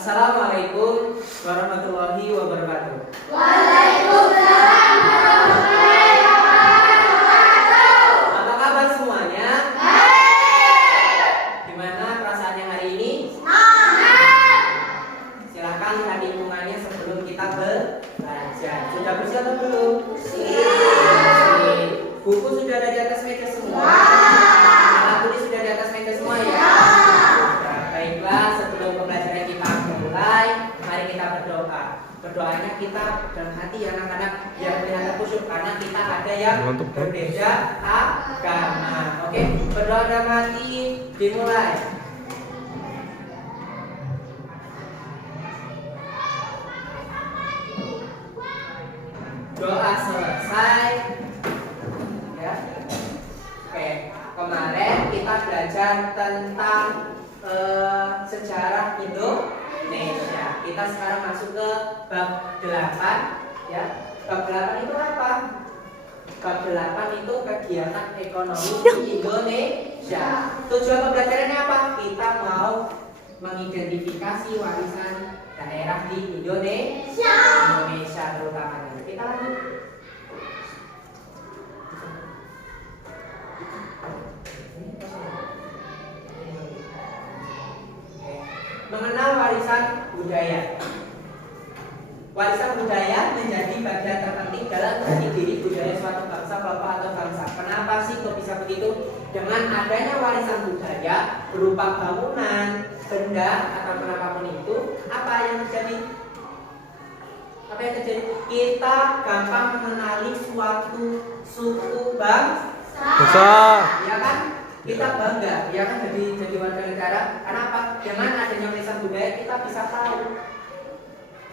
Assalamualaikum warahmatullahi wabarakatuh. Waalaikumsalam warahmatullahi wabarakatuh. Apa kabar semuanya? Baik. Gimana perasaannya hari ini? Semangat. Silahkan lihat lingkungannya sebelum kita belajar. Sudah bersih atau belum? Siap. Buku sudah ada di atas meja semua? Alat tulis sudah di atas meja semua ya? Nah, baiklah, sebelum pembelajaran kita mulai, mari kita berdoa. Berdoanya kita dalam hati ya anak-anak, biar kelihatan khusyuk karena kita ada yang berbeda agama. Oke, berdoa dalam hati dimulai. Doa selesai. Ya. Oke, kemarin kita belajar tentang sejarah Indonesia. Kita sekarang masuk ke bab 8 ya. Bab 8 itu apa? Bab 8 itu kegiatan ekonomi di Indonesia. Tujuan pembelajarannya apa? Kita mau mengidentifikasi warisan daerah di Indonesia terutama. Kita lanjut. Mengenal warisan budaya. Warisan budaya menjadi bagian terpenting dalam jati diri budaya suatu bangsa, kelompok atau bangsa. Kenapa sih kok bisa begitu? Dengan adanya warisan budaya berupa bangunan, benda atau apapun itu, apa yang terjadi? Apa yang terjadi? Kita gampang mengenali suatu suku bangsa, ya kan? Kita bangga, ya kan, jadi warga negara. Karena apa? Dengan adanya warisan budaya kita bisa tahu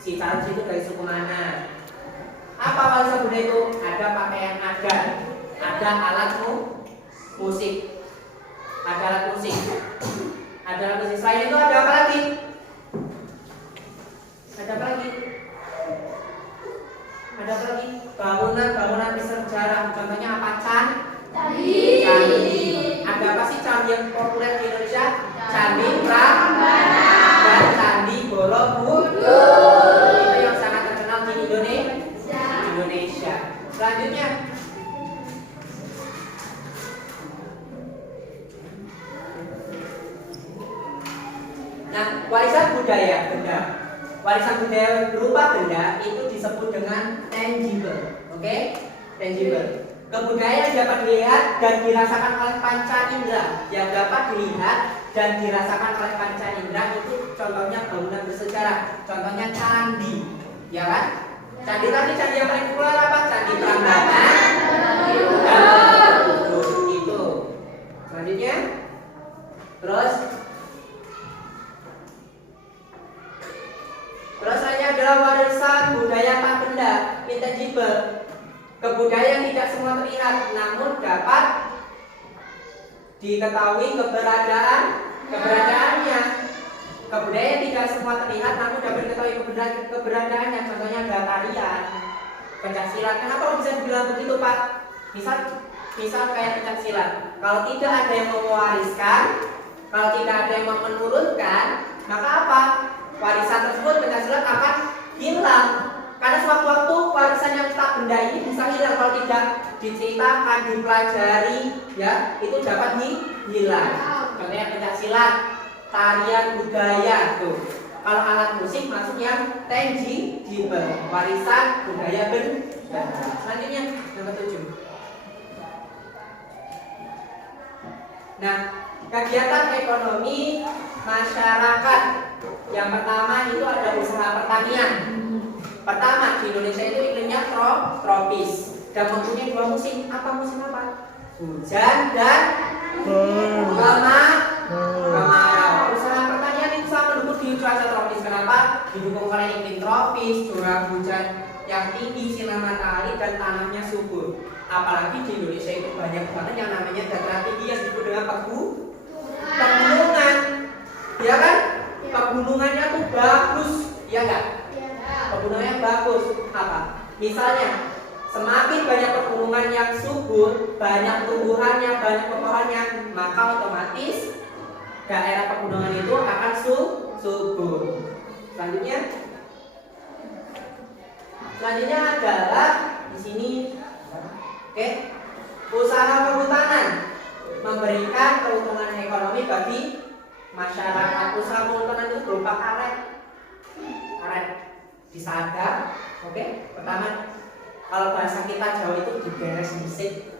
si Charles itu dari suku mana. Apa warisan budaya itu? Ada pakaian adat, ada alat musik, ada alat musik, ada alat musik. Selain itu ada apa lagi? Ada apa lagi? Ada apa lagi? Bangunan bersejarah. Contohnya apa? Candi. Ada apa sih candi yang populer di Indonesia? Candi Prambanan dan Candi Borobudur. Itu yang sangat terkenal di Indonesia. Selanjutnya, nah, warisan budaya benda. Warisan budaya berupa benda itu disebut dengan tangible. Oke? Tangible. Kebudayaan yang dapat dilihat dan dirasakan oleh panca indera. Yang dapat dilihat dan dirasakan oleh panca indera itu contohnya bangunan bersejarah. Contohnya candi, ya kan? Candi tadi, candi yang paling populer apa? Candi Prambanan dan Borobudur itu. Selanjutnya, terus selanjutnya adalah warisan budaya tak benda, intangible. Kebudayaan tidak semua terlihat, namun dapat diketahui keberadaannya. Kebudayaan tidak semua terlihat, namun dapat diketahui keberadaannya. Contohnya ada tarian, pencaksilat. Kenapa bisa dibilang begitu, Pak? Misal kayak pencaksilat. Kalau tidak ada yang mewariskan, kalau tidak ada yang menurunkan, maka apa? Warisan tersebut pencaksilat akan hilang. Karena sewaktu-waktu warisan yang tak benda ini bisa hilang kalau tidak diceritakan, dipelajari, ya, itu dapat hilang. Contohnya pencaksilat, tarian budaya tuh. Kalau alat musik masuk yang tangible, warisan budaya benda. Selanjutnya nomor 7. Nah, kegiatan ekonomi masyarakat. Yang pertama itu ada usaha pertanian. Pertama, di Indonesia itu iklimnya tropis dan mempunyai dua musim. Apa musim apa? Hujan dan kemarau. Usaha pertanian itu sama mendukung di cuaca tropis. Kenapa? Didukung oleh iklim tropis, curah hujan yang tinggi, sinar matahari, dan tanahnya subur. Apalagi di Indonesia itu banyak banget yang namanya dataran tinggi yang disebut dengan pegunungan. Ya kan? Pegunungannya tuh bagus, ya enggak? Pegunungan yang bagus apa? Misalnya, semakin banyak pegunungan yang subur, banyak tumbuhannya, banyak pepohonnya, maka otomatis daerah pegunungan itu akan subur. Selanjutnya adalah di sini, oke, usaha kehutanan memberikan keuntungan ekonomi bagi masyarakat. Usaha kehutanan itu berupa karet bisa ada, oke. Pertama, kalau bahasa kita Jawa itu diberes dhisik,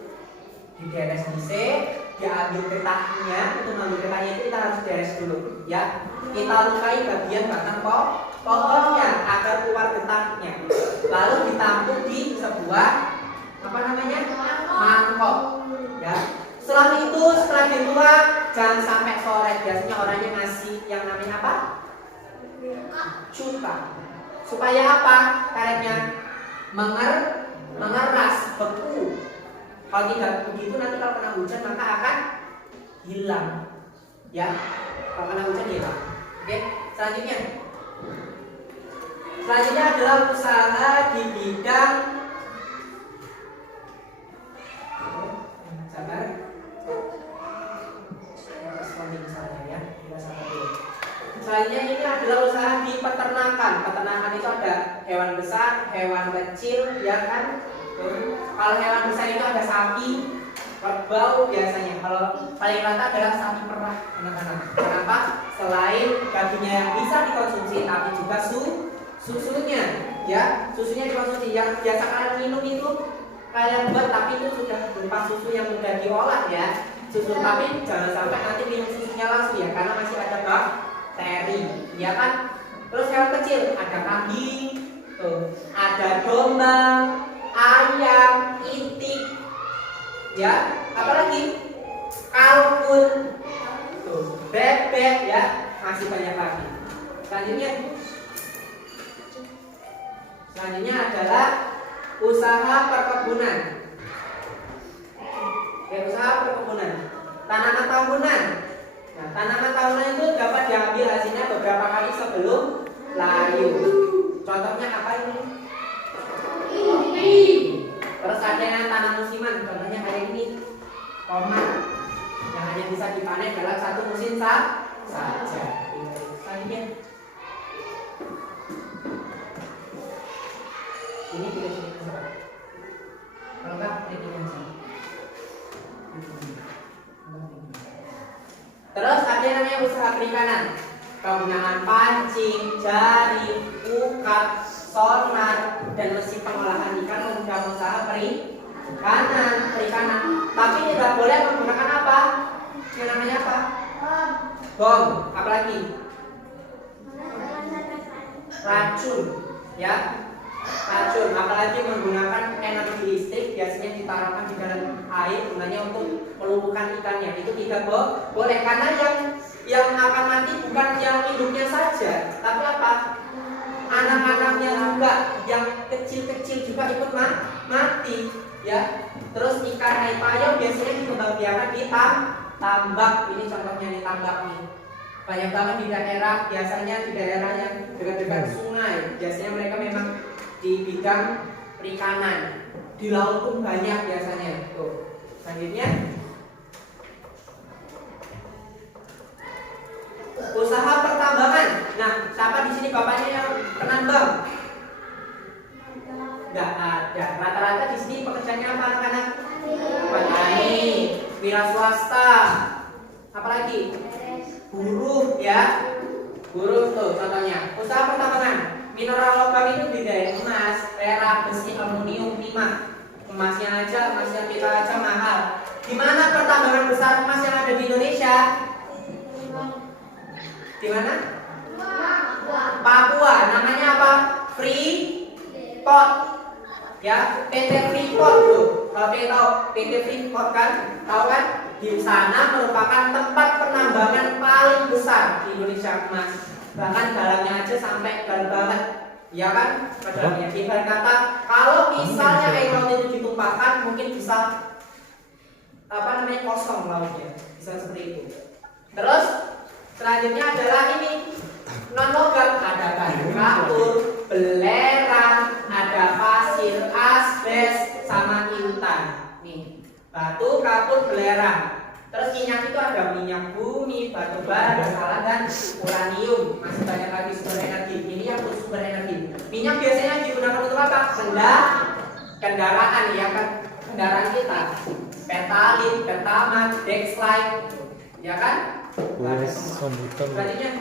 diambil getahnya. Untuk mengambil getahnya itu kita harus beres dulu, ya. Kita lukai bagian batang pohonnya agar keluar getahnya, lalu ditampung di sebuah mangkok, ya. Setelah dituang, jangan sampai sore. Biasanya orangnya ngasih yang namanya apa? Cuka. Supaya apa? Karetnya mengeras, beku. Kalau tidak begitu, nanti kalau kena hujan maka akan hilang, ya. Kalau kena hujan hilang. Oke, selanjutnya adalah usaha di bidang sabar. Ya. Selanjutnya ini adalah usaha di peternakan. Peternakan itu ada hewan besar, hewan kecil, ya kan? Kalau hewan besar itu ada sapi, kerbau biasanya. Kalau paling rata adalah sapi perah, anak-anak. Kenapa? Selain dagingnya yang bisa dikonsumsi, tapi juga susunya, ya. Susunya dikonsumsi. Yang biasa kalian minum itu kalian buat, tapi itu sudah berupa susu yang sudah diolah, ya. Susu, tapi jangan sampai nanti minum susunya langsung, ya, karena masih ada bakteri, ya kan? Terus hewan kecil ada kambing, ada domba, ayam, itik, ya, apalagi kalkun, bebek, ya, masih banyak lagi. Selanjutnya adalah usaha perkebunan. Usaha perkebunan, tanaman tahunan. Nah, tanaman tahunan itu dapat diambil hasilnya beberapa kali sebelum layu. Contohnya apa ini? Terus ada yang tanam musiman, contohnya kayak ini, tomat, yang hanya bisa dipanen dalam satu musim saja. Selanjutnya, ini kita coba. Kalau enggak, klik ini aja. Terus ada yang namanya usaha perikanan, penggunaan pancing, jaring, ukat, sonar, dan mesin pengolahan ikan merupakan usaha perikanan. Tapi tidak boleh menggunakan apa? Yang namanya apa? Bom. Apalagi? Racun, ya. Racun. Apalagi menggunakan energi listrik, biasanya ditaruhkan di dalam air gunanya untuk melumpuhkan ikannya. Itu tidak boleh, karena yang akan mati bukan yang hidupnya saja, tapi apa? Anak-anaknya juga, yang kecil-kecil juga ikut mati, ya. Terus ikan air payau biasanya dikembangbiakan di tambak. Ini contohnya nih, tambak nih. Banyak banget di daerah, biasanya di daerah yang dekat-dekat sungai. Biasanya mereka memang di bidang perikanan. Di laut pun banyak biasanya. Tuh. Selanjutnya, usaha pertambangan. Nah, siapa di sini bapaknya yang penambang? Enggak ada. Rata-rata di sini pekerjaannya apa, anak-anak? Petani, wira swasta. Apalagi? Buruh, ya. Buruh tuh contohnya. Usaha pertambangan. Mineral logam itu beda, emas, perak, besi, aluminium, timah. Emasnya kita aja mahal. Di mana pertambangan besar emas yang ada di Indonesia? Di mana? Papua. Namanya apa? Freeport. Ya, PT Freeport tuh. Kalau kalian tahu PT Freeport kan? Tahu kan? Di sana merupakan tempat penambangan paling besar di Indonesia emas. Bahkan dalamnya aja sampai dalam banget. Ya kan? Padahal ibarat kata, kalau misalnya air laut itu ditumpahkan, mungkin bisa kosong lautnya. Bisa seperti itu. Terus selanjutnya adalah ini non logam, ada kayu kapur, belerang, ada pasir, asbes, sama intan. Nih, batu, kapur, belerang. Terus minyak itu ada minyak bumi, batu bara, dan uranium. Masih banyak lagi sumber energi. Ini Kendaraan ya kan, kendaraan kita. Pertalite, Pertamax, Dexlite, ya kan? Wes sambutan. Selanjutnya.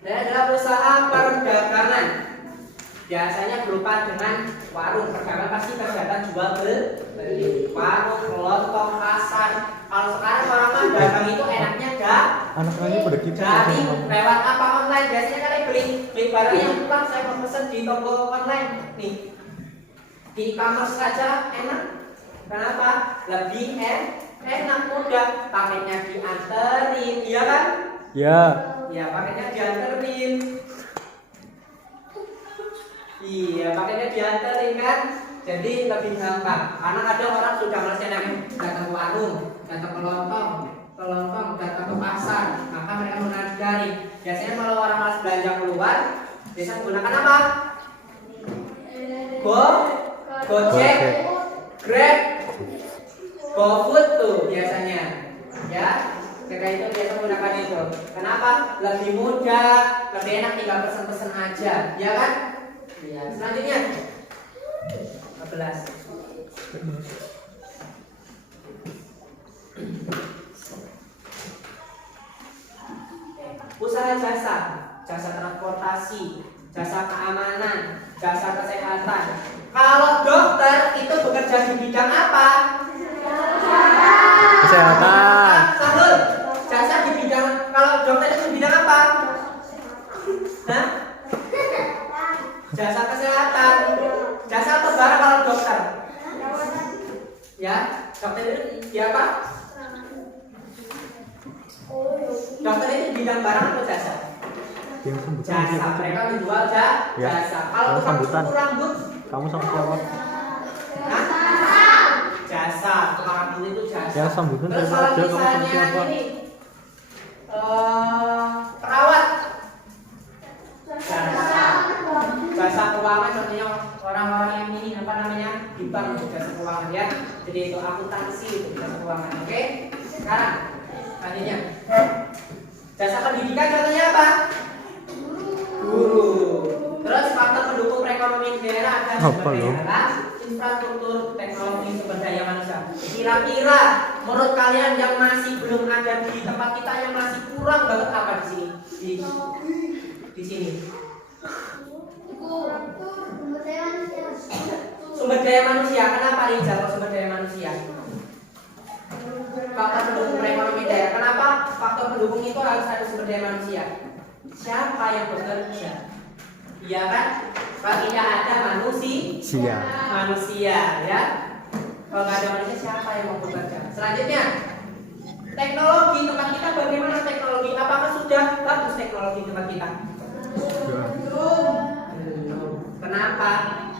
Dan adalah usaha perdagangan. Biasanya berupa dengan warung. Perdagangan pasti terdapat jual beli. Warung, kelontong, pasar. Kalau sekarang orang mah dagang itu enaknya Anak-anaknya pada gitu. dari lewat apa online. Biasanya kalian beli barang yang pulang saya mau pesen di toko online nih. Di e-commerce saja enak. Kenapa? Lebih enak, mudah. Paketnya dianterin, iya kan? Ya. Iya, paketnya dianterin. Iya, paketnya dianterin kan? Jadi lebih gampang. Karena kadang orang sudah malas datang ke warung, datang ke lontong, datang ke pasar, maka mereka menggunakan daring. Biasanya kalau orang malas belanja keluar, biasanya menggunakan apa? Gojek, Grab, GoFood tuh biasanya, ya. Mereka itu biasa menggunakan itu. Kenapa? Lebih mudah, lebih enak, tinggal pesen-pesen aja, ya kan? Ya. Selanjutnya, 14. Usaha jasa, jasa transportasi, jasa keamanan, jasa kesehatan. Kalau dokter itu bekerja di bidang apa? Kesehatan. Sahur. Jasa di bidang, kalau dokter itu di bidang apa? Hah? Jasa kesehatan. Jasa apa barang kalau dokter? Ya, dokter itu di apa? Dokter itu di bidang barang atau jasa? Yang sambutan. Jasa, mereka menjual jasa. Kalau Yang tukang sambutan. cukur rambut, Kamu sama siapa? hah? Jasa, tukang rambut itu jasa. Yang sambutan Terus siapa kalau aja, kamu sama misalnya siapa? ini perawat, jasa. Jasa keuangan contohnya orang-orang yang ini apa namanya di bank itu jasa keuangan ya. Jadi itu akuntansi itu jasa keuangan. Oke. Sekarang selanjutnya jasa pendidikan contohnya apa? Guru. Terus faktor pendukung perekonomian daerah ada sumber daya, infrastruktur, teknologi, sumber daya manusia. Kira-kira menurut kalian yang masih belum ada di tempat kita yang masih kurang banget apa di sini? Di sini. Sumber daya manusia. Kenapa Rizal kalau sumber daya manusia? Faktor pendukung perekonomian daerah. Kenapa faktor pendukung itu harus ada sumber daya manusia? Siapa yang bekerja? Iya kan? Kalau tidak ada manusia, ya. Kalau nggak ada manusia, siapa yang mau bekerja? Selanjutnya, teknologi tempat kita bagaimana teknologi? Apakah sudah bagus teknologi tempat kita? Belum. Kenapa?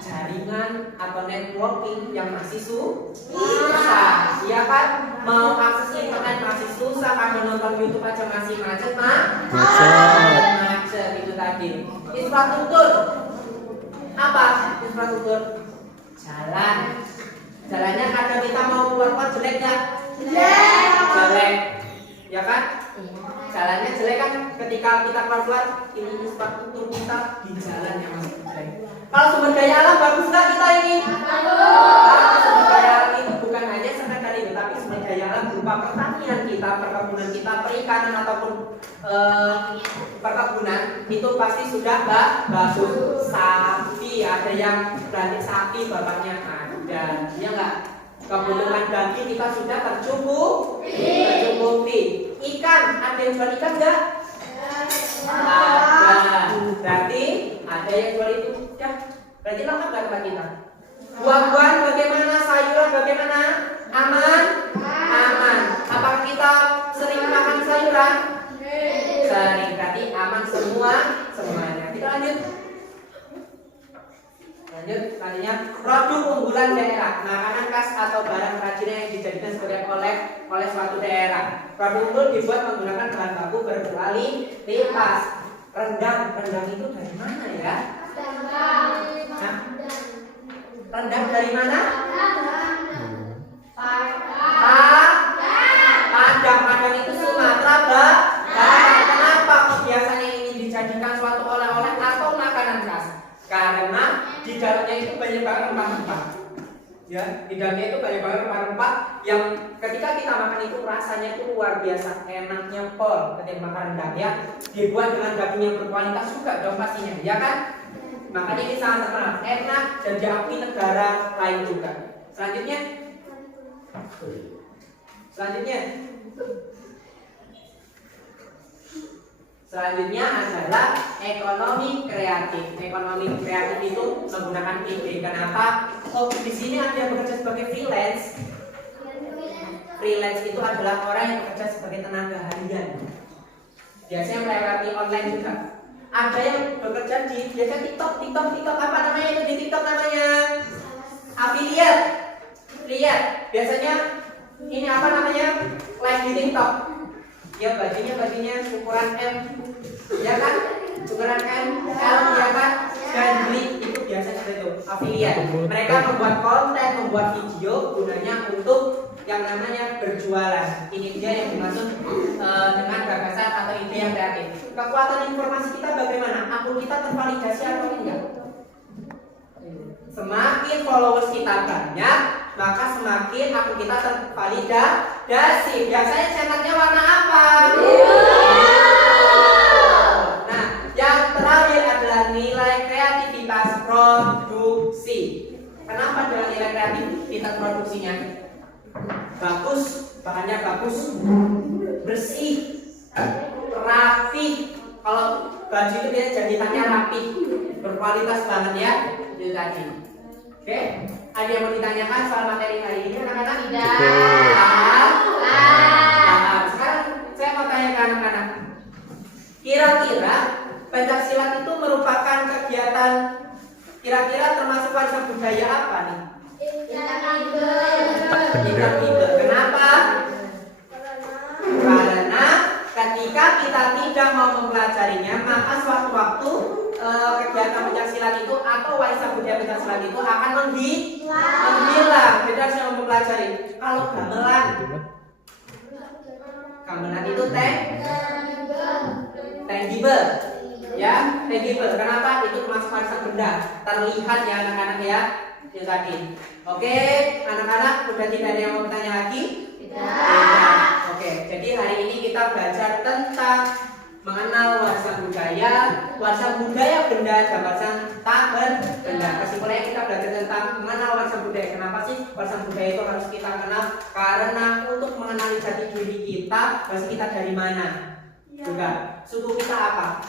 Jaringan atau networking yang masih susah, iya kan? Mau akses internet masih susah, karena nonton YouTube aja masih macet, macet itu tadi. Infrastruktur apa? Infrastruktur jalannya kadang kita mau keluar jelek nggak? Jelek, ya kan? Jalannya jelek kan? Ketika kita keluar ini infrastruktur kita di jalan yang masih jelek. Kalau sumber daya alam bagus nggak kita ini? Sumber daya alam itu bukan hanya sekedar itu, tapi sumber daya alam berupa pertanian kita, perkebunan kita, perikanan ataupun perkebunan itu pasti sudah bagus. Sapi ada yang berarti sapi bapaknya ada, ya nggak? Kebutuhan daging kita sudah tercukupi. Ikan ada yang jual ikan nggak? Ada. Berarti ada yang jual itu ya. Berarti lengkap nggak tempat kita? Buah-buahan bagaimana? Sayuran bagaimana? Aman? Apakah kita sering makan sayuran? Sering. Berarti aman semuanya. Kita lanjut. Selanjutnya produk unggulan daerah, makanan khas atau barang kerajinan yang dijadikan sebagai oleh suatu daerah. Produk unggul dibuat menggunakan bahan baku berkualitas. Rendang itu dari mana ya? Rendang dari mana? Padang itu Sumatera, Kenapa kok biasanya ini dijadikan suatu oleh-oleh atau banyak banget rempah-rempah. Ya, di dalamnya itu banyak banget rempah-rempah yang ketika kita makan itu rasanya itu luar biasa enaknya pol. Ketika makan rendang ya, dibuat dengan daging yang berkualitas juga dong pastinya, ya kan? Makanya ini sangat terkenal, enak dan diakui negara lain juga. Selanjutnya adalah ekonomi kreatif. Ekonomi kreatif itu menggunakan ide. Kenapa? Oh, di sini ada yang bekerja sebagai freelance. Freelance itu adalah orang yang bekerja sebagai tenaga harian. Biasanya melewati online juga. Ada yang bekerja di TikTok apa namanya itu di TikTok namanya? Affiliate. Lihat, biasanya ini apa namanya? Live di TikTok. Ya bajunya ukuran M, ya kan? Ukuran M, L, ya kan? Dan beli itu biasanya itu affiliate. Mereka membuat konten, membuat video gunanya untuk yang namanya berjualan. Ini dia yang dimaksud dengan gagasan atau ide yang kreatif. Kekuatan informasi kita bagaimana? Akun kita tervalidasi atau enggak? Semakin followers kita banyak, maka semakin akun kita tervalidasi. Biasanya cetaknya warna apa? Nah, yang terakhir adalah nilai kreativitas produksi. Kenapa dengan nilai kreativitas produksinya? Bagus, bahannya bagus, bersih, rapi. Kalau baju itu biasanya jahitannya rapi, berkualitas banget ya. Itu tadi. Oke, ada yang mau ditanyakan soal materi hari ini anak-anak? Tidak. Nah, sekarang saya mau tanya ke anak-anak. Kira-kira pencaksilat itu merupakan kegiatan kira-kira termasuk warisan budaya apa nih? Intangible. Kenapa? Karena ketika kita tidak mau mempelajarinya, maka suatu-waktu kegiatan pencaksilat itu atau warisan budaya pencaksilat itu akan menghilang. Jadi harus mempelajari. Kalau gamelan itu tangible, ya, tangible. Kenapa? Itu termasuk warisan benda, terlihat ya anak-anak ya. Itu tadi. Oke, anak-anak sudah tidak ada yang mau bertanya lagi? Tidak. Oke, jadi hari ini kita belajar tentang mengenal warisan budaya benda dan warisan tak benda. Kesimpulannya kita belajar tentang mengenal warisan budaya. Kenapa sih warisan budaya itu harus kita kenal? Karena untuk mengenali jati diri kita, harus kita dari mana? Juga suku kita apa?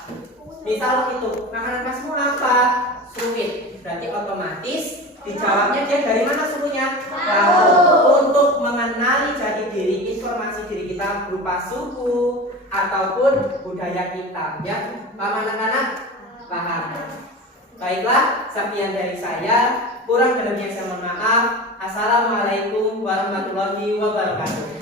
Misal itu makanan khasmu apa? Suwit. Berarti otomatis dijawabnya dia dari mana sukunya? Untuk mengenali jati diri, informasi diri kita berupa suku ataupun budaya kita, ya. Paham anak-anak? Paham. Baiklah, sekian dari saya. Kurang lebihnya saya mohon maaf. Assalamualaikum warahmatullahi wabarakatuh.